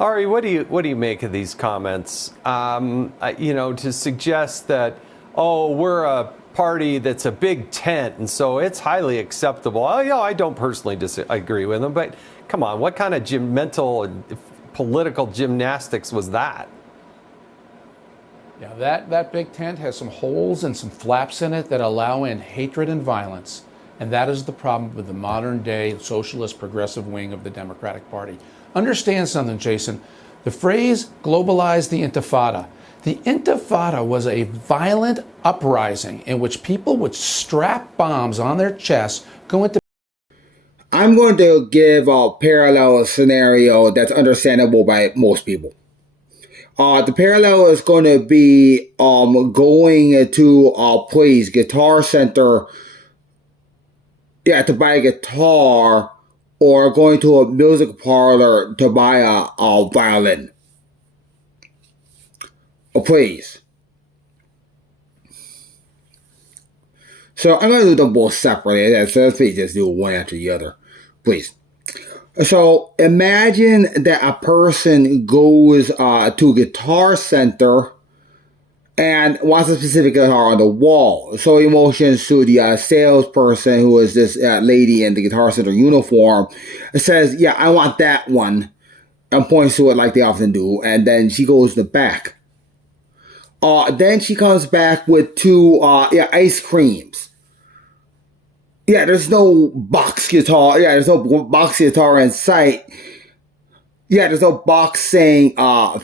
Ari, what do you make of these comments? To suggest that, oh, we're a party that's a big tent, and so it's highly acceptable. Oh, yeah, I don't personally disagree with them, but come on, what kind of mental and political gymnastics was that? Yeah, that big tent has some holes and some flaps in it that allow in hatred and violence. And that is the problem with the modern day socialist progressive wing of the Democratic Party. Understand something, Jason. The phrase globalize the Intifada. The Intifada was a violent uprising in which people would strap bombs on their chests, go into... I'm going to give a parallel scenario that's understandable by most people. The parallel is going to be going to a place, Guitar Center, to buy a guitar, or going to a music parlor to buy a violin. Please. So I'm going to do them both separately. So let's please just do one after the other. Please. So imagine that a person goes to a Guitar Center and wants a specific guitar on the wall. So he motions to the salesperson, who is this lady in the Guitar Center uniform, and says, yeah, I want that one, and points to it like they often do, and then she goes to the back. Then she comes back with two ice creams. Yeah, there's no box guitar. Yeah, there's no box guitar in sight. Yeah, there's no box saying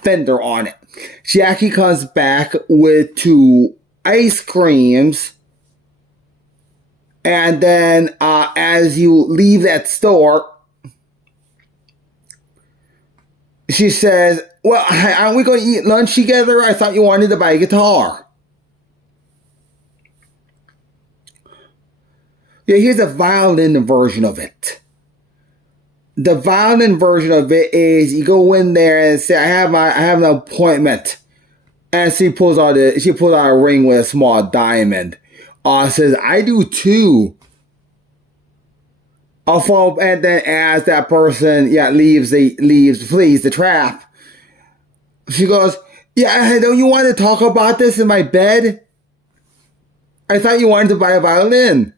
Fender on it. She actually comes back with two ice creams. And then as you leave that store, she says, well, aren't we going to eat lunch together? I thought you wanted to buy a guitar. Yeah, here's a violin version of it. The violin version of it is you go in there and say, I have an appointment. And she pulls out a ring with a small diamond. Says, I do too. And then as that person leaves the trap, she goes, yeah, don't you want to talk about this in my bed? I thought you wanted to buy a violin.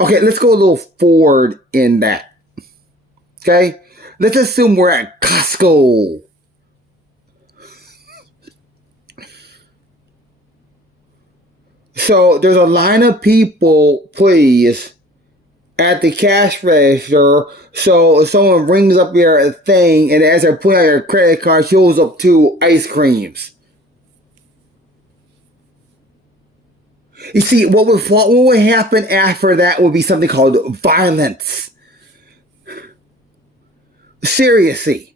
Okay, let's go a little forward in that. Okay? Let's assume we're at Costco. So there's a line of people, please, at the cash register. So someone rings up your thing, and as they're putting out your credit card, shows up two ice creams. You see, what would happen after that would be something called violence. Seriously.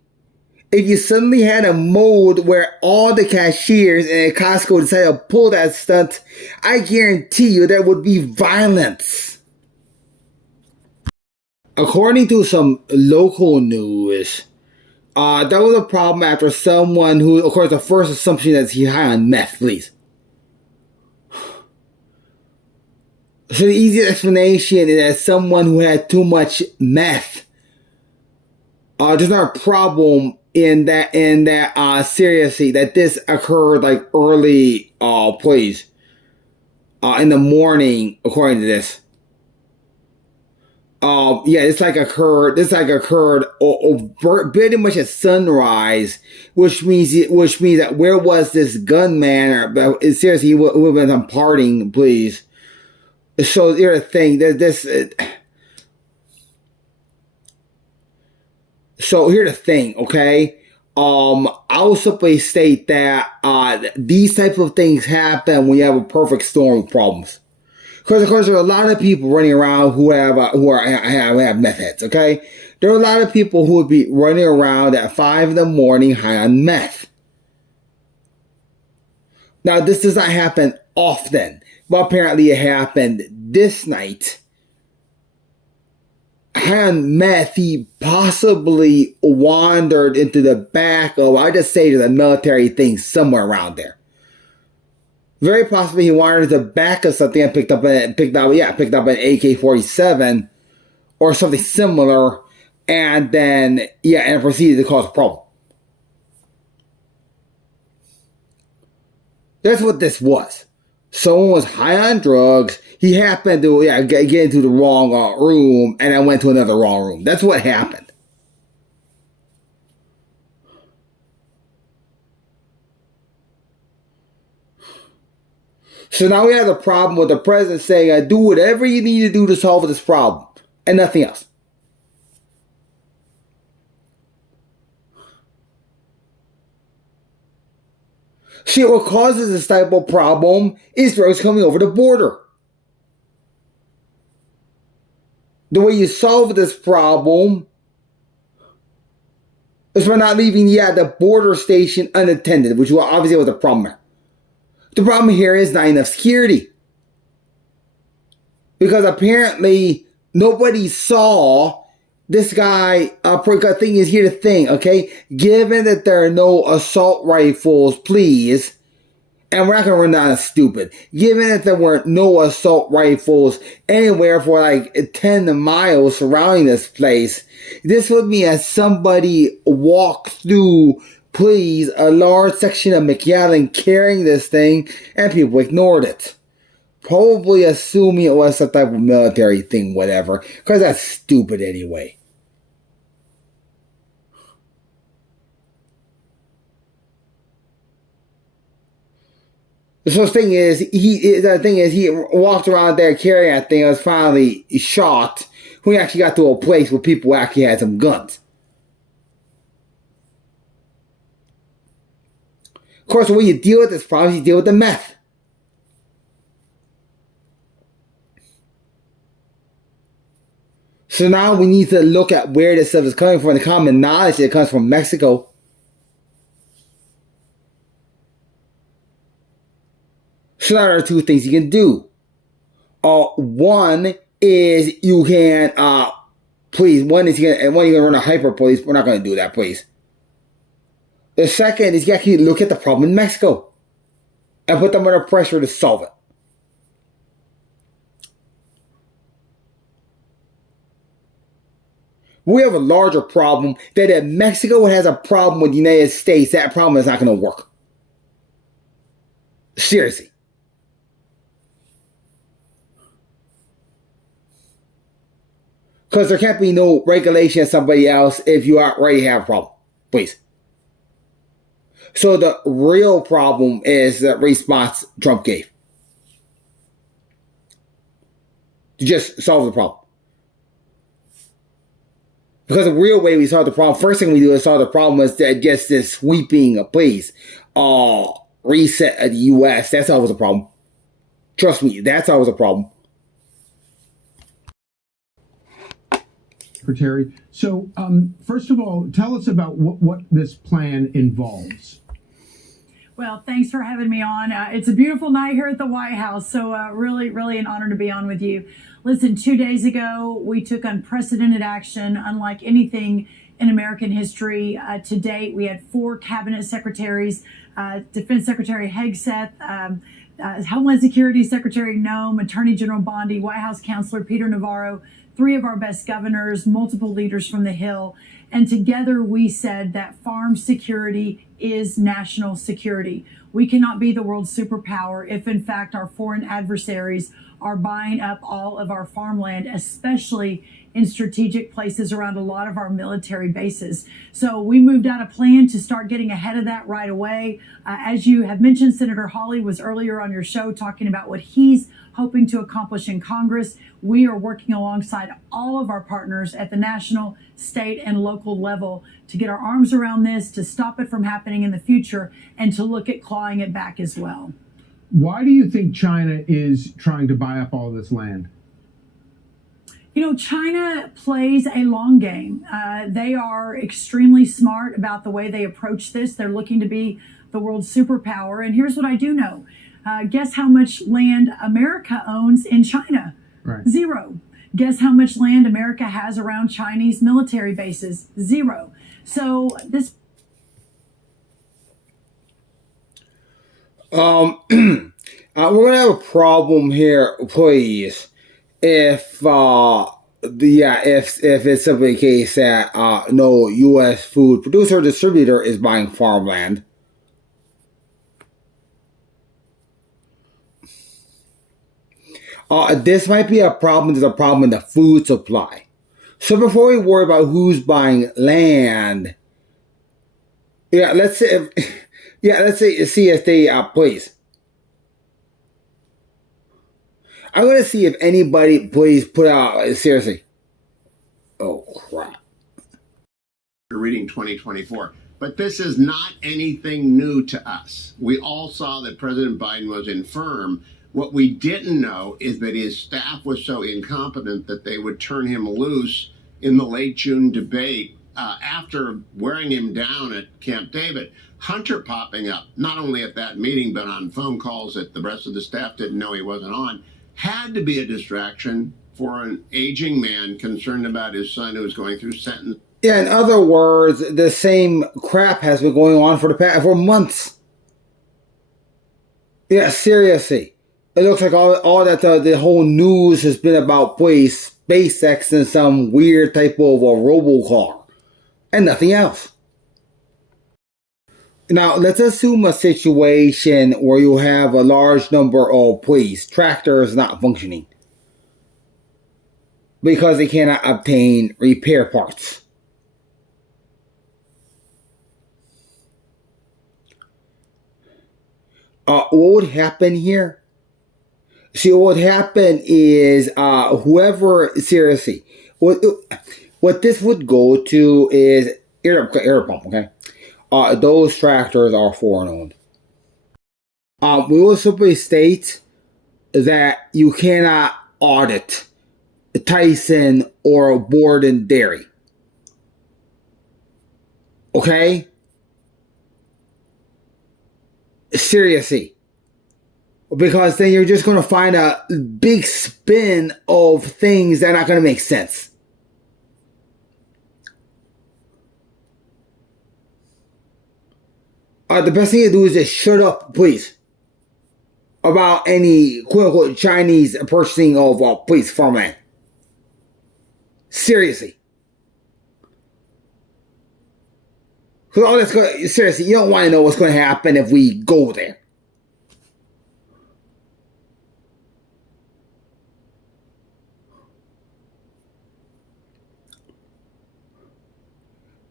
If you suddenly had a mode where all the cashiers in Costco decided to pull that stunt, I guarantee you there would be violence. According to some local news, that was a problem after someone who, of course, the first assumption is he's high on meth, please. So the easiest explanation is that someone who had too much meth. There's not a problem in that seriously, that this occurred like early, please, in the morning, according to this. This occurred pretty much at sunrise, which means that where was this gunman? Or seriously, he would have been partying, please. So here's the thing, So here's the thing, okay? I'll simply state that these types of things happen when you have a perfect storm of problems. Because of course there are a lot of people running around who have meth heads, okay? There are a lot of people who would be running around at 5 in the morning high on meth. Now this does not happen often, but apparently it happened this night. High on meth, he possibly wandered into the back of, I just say, the military thing somewhere around there. Very possibly he wanted to back up something and picked up an AK-47 or something similar, and then and proceeded to cause a problem. That's what this was. Someone was high on drugs. He happened to get into the wrong room, and then went to another wrong room. That's what happened. So now we have a problem with the president saying, do whatever you need to do to solve this problem, and nothing else. See, what causes this type of problem is drugs coming over the border. The way you solve this problem is by not leaving the border station unattended, which obviously was a problem. The problem here is not enough security. Because apparently nobody saw this guy. Here's the thing, okay? Given that there are no assault rifles, please, and we're not going to run down as stupid. Given that there were no assault rifles anywhere for like 10 miles surrounding this place, this would mean that somebody walked through, please, a large section of McAllen carrying this thing, and people ignored it. Probably assuming it was some type of military thing, whatever, because that's stupid anyway. So the thing is, he walked around there carrying that thing and was finally shot. When he actually got to a place where people actually had some guns. Of course, when you deal with this problem, you deal with the meth. So now we need to look at where this stuff is coming from. The common knowledge that it comes from Mexico. So there are two things you can do. One is you can, you can run a hyper police. We're not going to do that, please. The second is you actually look at the problem in Mexico and put them under pressure to solve it. We have a larger problem that if Mexico has a problem with the United States, that problem is not going to work. Seriously. Because there can't be no regulation of somebody else if you already have a problem. Please. So the real problem is the response Trump gave. To just solve the problem. Because the real way we solve the problem, first thing we do is solve the problem is that just this sweeping, reset of the U.S. That's always a problem. Trust me, that's always a problem. Secretary. So, first of all, tell us about what this plan involves. Well, thanks for having me on. It's a beautiful night here at the White House, so really, really an honor to be on with you. Listen, 2 days ago, we took unprecedented action, unlike anything in American history. To date, we had 4 cabinet secretaries, Defense Secretary Hegseth, Homeland Security Secretary Noem, Attorney General Bondi, White House Counselor Peter Navarro, 3 of our best governors, multiple leaders from the Hill. And together we said that farm security is national security. We cannot be the world's superpower if, in fact, our foreign adversaries are buying up all of our farmland, especially in strategic places around a lot of our military bases. So we moved out a plan to start getting ahead of that right away. As you have mentioned, Senator Hawley was earlier on your show talking about what he's hoping to accomplish in Congress. We are working alongside all of our partners at the national, state, and local level to get our arms around this, to stop it from happening in the future, and to look at clawing it back as well. Why do you think China is trying to buy up all this land? You know, China plays a long game. They are extremely smart about the way they approach this. They're looking to be the world's superpower. And here's what I do know. Guess how much land America owns in China? Right. 0. Guess how much land America has around Chinese military bases? 0. So this... we're gonna have a problem here, please, if if it's simply the case that no U.S. food producer or distributor is buying farmland. This might be a problem. There's a problem in the food supply. So before we worry about who's buying land, let's see if they please. I'm gonna see if anybody please put out seriously. Oh crap. You're reading 2024. But this is not anything new to us. We all saw that President Biden was infirm. What we didn't know is that his staff was so incompetent that they would turn him loose in the late June debate after wearing him down at Camp David. Hunter popping up, not only at that meeting, but on phone calls that the rest of the staff didn't know he wasn't on, had to be a distraction for an aging man concerned about his son who was going through sentence. Yeah, in other words, the same crap has been going on for months. Yeah, seriously. It looks like all that the whole news has been about SpaceX and some weird type of a robocar and nothing else. Now, let's assume a situation where you have a large number of tractors not functioning because they cannot obtain repair parts. What would happen here? See, what would happen is seriously, what this would go to is air pump, okay? Those tractors are foreign owned. We will simply state that you cannot audit Tyson or Borden Dairy. Okay? Seriously. Because then you're just going to find a big spin of things that are not going to make sense. The best thing to do is just shut up, please, about any quote-unquote Chinese purchasing of, farmland. Seriously. Seriously, you don't want to know what's going to happen if we go there.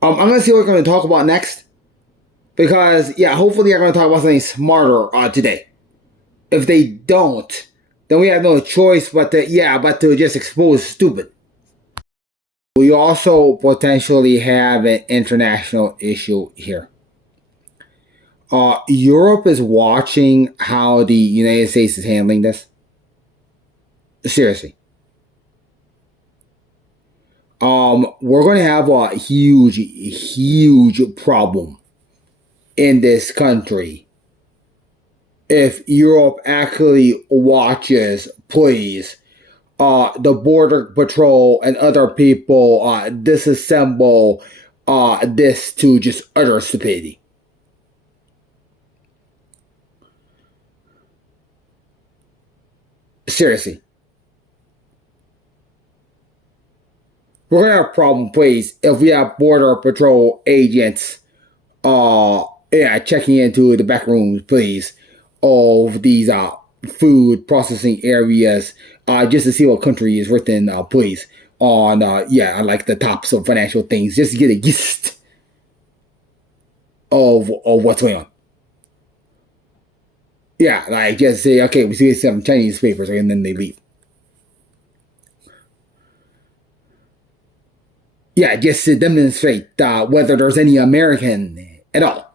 I'm going to see what we're going to talk about next. Because, hopefully they're going to talk about something smarter today. If they don't, then we have no choice but to just expose stupid. We also potentially have an international issue here. Europe is watching how the United States is handling this. Seriously. We're going to have a huge problem in this country if Europe actually watches, please, the Border Patrol and other people disassemble this to just utter stupidity. Seriously. We're going to have a problem, please, if we have Border Patrol agents checking into the back rooms, please, of these food processing areas, just to see what country is written, please, on like the tops of financial things, just to get a gist of what's going on. Yeah, like just say, okay, we see some Chinese papers, and then they leave. Yeah, just to demonstrate whether there's any American at all.